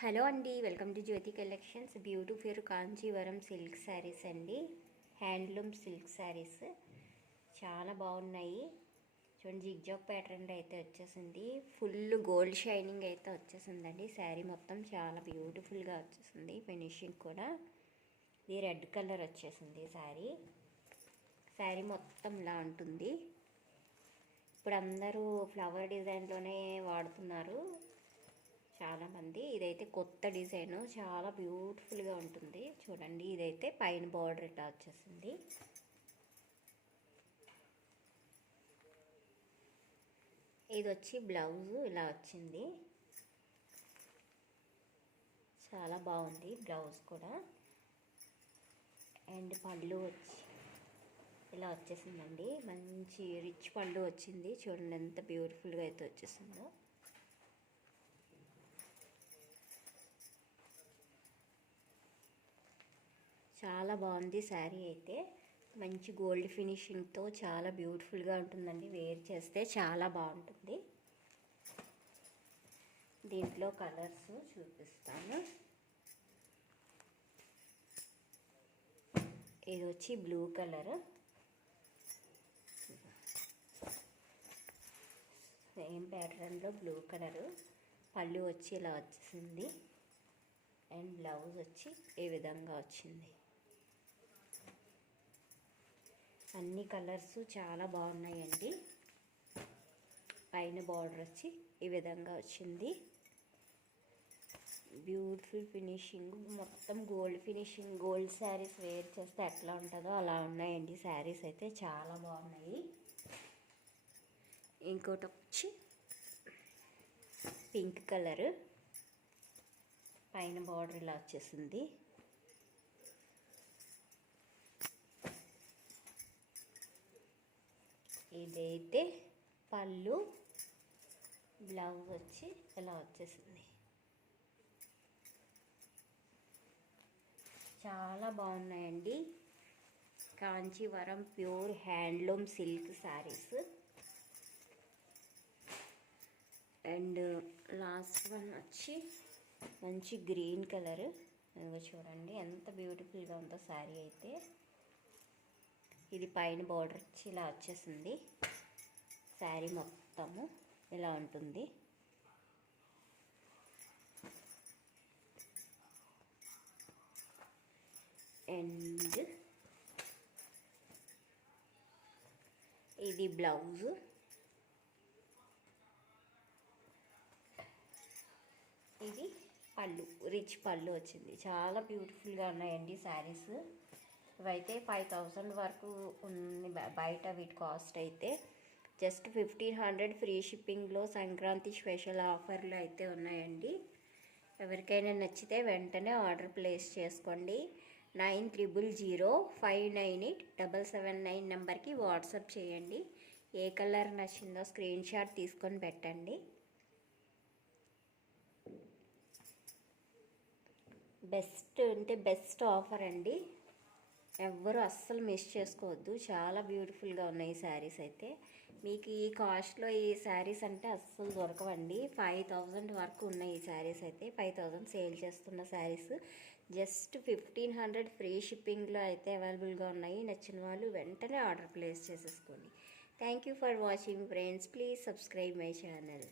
Hello అండి welcome to Jyothi collections. Beauty fair Kanchivaram silk saris అండి. Handloom silk saris చాలా బాగున్నాయి. చూడండి జిగ్జాగ్ ప్యాటర్న్ అయితే వచ్చేసింది. ఫుల్ గోల్డ్ షైనింగ్ అయితే వచ్చేసిందండి. శారీ మొత్తం చాలా బ్యూటిఫుల్గా వచ్చేసింది. ఫినిషింగ్ కూడా. ఇది రెడ్ కలర్ వచ్చేసింది శారీ శారీ మొత్తం ఇలా ఉంటుంది. ఇప్పుడు అందరూ ఫ్లవర్ డిజైన్లోనే వాడుతున్నారు. చాలామంది ఇదైతే కొత్త డిజైన్. చాలా బ్యూటిఫుల్గా ఉంటుంది. చూడండి ఇదైతే పైన బార్డర్ ఇట్లా వచ్చేసింది. ఇది వచ్చి బ్లౌజ్ ఇలా వచ్చింది. చాలా బాగుంది బ్లౌజ్ కూడా. అండ్ పళ్ళు వచ్చి ఇలా వచ్చేసిందండి. మంచి రిచ్ పళ్ళు వచ్చింది. చూడండి ఎంత బ్యూటిఫుల్గా అయితే వచ్చేసిందో. చాలా బాగుంది శారీ అయితే. మంచి గోల్డ్ ఫినిషింగ్తో చాలా బ్యూటిఫుల్గా ఉంటుందండి. వేర్ చేస్తే చాలా బాగుంటుంది. దీంట్లో కలర్స్ చూపిస్తాను. ఇది వచ్చి బ్లూ కలర్. సేమ్ ప్యాటర్న్లో బ్లూ కలరు. పళ్ళు వచ్చి ఇలా వచ్చేసింది. అండ్ బ్లౌజ్ వచ్చి ఈ విధంగా వచ్చింది. అన్ని కలర్స్ చాలా బాగున్నాయండి. పైన బార్డర్ వచ్చి ఈ విధంగా వచ్చింది. బ్యూటిఫుల్ ఫినిషింగ్ మొత్తం gold finishing gold saris wear చేస్తే ఎట్లా ఉంటుందో అలా ఉన్నాయండి. శారీస్ అయితే చాలా బాగున్నాయి. ఇంకోటి వచ్చి పింక్ కలర్. పైన బార్డర్ ఇలా వచ్చేసింది. ఇదైతే పళ్ళు బ్లౌజ్ వచ్చి ఇలా వచ్చేసింది. చాలా బాగున్నాయండి. Kanchivaram pure handloom silk saris. And last one వచ్చి మంచి గ్రీన్ కలర్. ఇదిగో చూడండి ఎంత బ్యూటిఫుల్గా ఉందో శారీ అయితే. ఇది పైన బార్డర్ వచ్చి ఇలా వచ్చేసింది. శారీ మొత్తము ఇలా ఉంటుంది. అండ్ ఇది బ్లౌజ్ ఇది పళ్ళు రిచ్ పళ్ళు వచ్చింది. చాలా బ్యూటిఫుల్గా ఉన్నాయండి శారీస్. ఇవైతే ఫైవ్ థౌజండ్ వరకు ఉంది బయట వీటి కాస్ట్ అయితే జస్ట్ ఫిఫ్టీన్ హండ్రెడ్ ఫ్రీ షిప్పింగ్లో సంక్రాంతి స్పెషల్ ఆఫర్లు అయితే ఉన్నాయండి. ఎవరికైనా నచ్చితే వెంటనే ఆర్డర్ ప్లేస్ చేసుకోండి. Nine triple zero five nine eight double seven nine నెంబర్కి వాట్సాప్ చేయండి. ఏ కలర్ నచ్చిందో స్క్రీన్ షాట్ తీసుకొని పెట్టండి. బెస్ట్ అంటే బెస్ట్ ఆఫర్ అండి. ఎవ్వరూ అస్సలు మిస్ చేసుకోవద్దు. చాలా బ్యూటిఫుల్గా ఉన్నాయి శారీస్ అయితే. మీకు ఈ కాస్ట్లో ఈ శారీస్ అంటే అస్సలు దొరకవండి. ఫైవ్ థౌజండ్ వరకు ఉన్నాయి ఈ శారీస్ అయితే. ఫైవ్ థౌజండ్ సేల్ చేస్తున్న saris. Just fifteen hundred free షిప్పింగ్లో అయితే అవైలబుల్గా ఉన్నాయి. నచ్చిన వాళ్ళు వెంటనే ఆర్డర్ ప్లేస్ చేసేసుకోండి. Thank you for watching friends. Please subscribe my channel.